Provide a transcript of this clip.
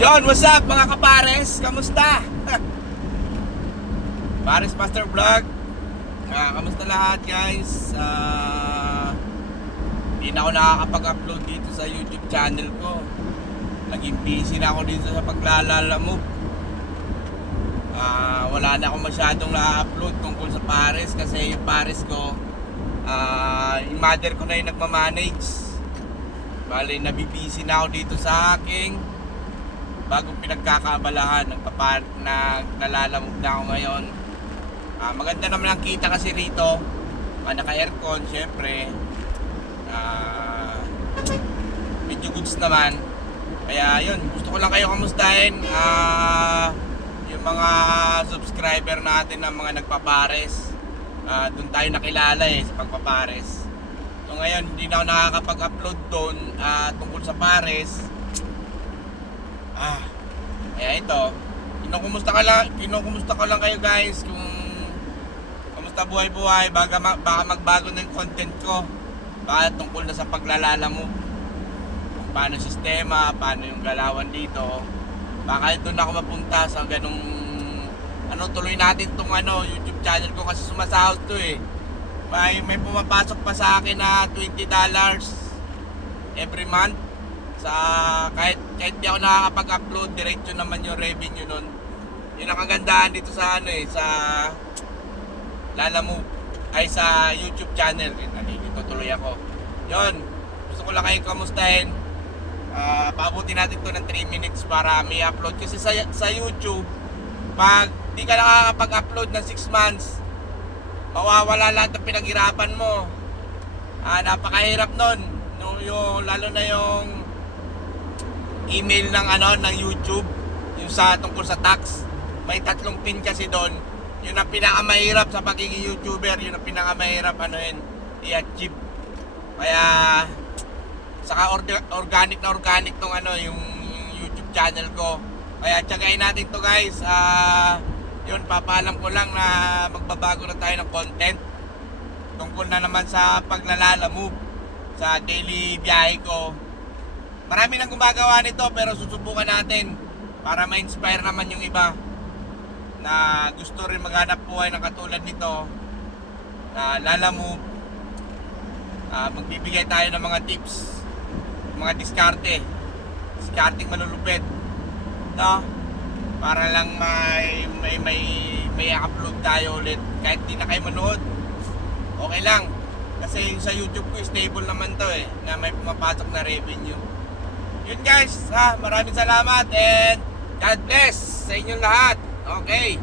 Yon, what's up mga kapares? Kamusta? Pares Master Vlog. Kamusta lahat guys? Hindi na ako nakakapag-upload dito sa YouTube channel ko. Naging busy na ako dito sa paglalalamove. Wala na akong masyadong na-upload tungkol sa pares kasi yung pares ko, yung mother ko na yung nagmamanage. Bale, nabibisi na ako dito sa aking bagong pinagkakaabalahan naglalamove na ako ngayon. Maganda naman ang kita kasi rito. Naka-aircon syempre. Medyo goods naman. Kaya yun, gusto ko lang kayo kamustahin. Yung mga subscriber natin na mga nagpapares. Doon tayo nakilala sa pagpapares. So ngayon, hindi na ako nakakapag-upload doon tungkol sa pares. Kaya ito, kinukumusta ko lang kayo guys kung kamusta buhay-buhay, baka magbago na yung content ko. Baka tungkol na sa paglalamove, kung paano sistema, paano yung galawan dito. Baka doon ako mapunta sa ganung tuloy natin tong YouTube channel ko kasi sumasahod to may pumapasok pa sa akin na $20 every month. Kahit di ako nakakapag-upload, diretso naman yung revenue nun. Yun ang kagandahan dito sa sa Lalamove ay sa YouTube channel. Dito tuloy ako. Yun, gusto ko lang kayo kamustahin. Paabutin natin to ng 3 minutes para may upload kasi sa YouTube, pag di ka nakakapag-upload ng 6 months, mawawala lahat ng pinaghirapan mo. Napakahirap nun. Lalo na yung email ng YouTube, yung sa tungkol sa tax, may 3 pin kasi doon. Yun ang pinakamahirap sa pagiging YouTuber, yun ang pinakamahirap i-achieve. Kaya saka organic tong yung YouTube channel ko. Kaya tiyagain natin to guys. Yun, papaalam ko lang na magbabago na tayo ng content tungkol na naman sa paglalamove, sa daily biyahe ko. Marami nang gumagawa nito pero susubukan natin para ma-inspire naman yung iba na gusto rin maghanap buhay ng katulad nito na lalamove. Magbibigay tayo ng mga tips, mga discarding malulupit, no? Para lang may upload tayo ulit kahit di na kayo manood. Okay lang kasi sa YouTube ko stable naman to na may pumapasok na revenue. Yun guys, maraming salamat and God bless sa inyong lahat. Okay.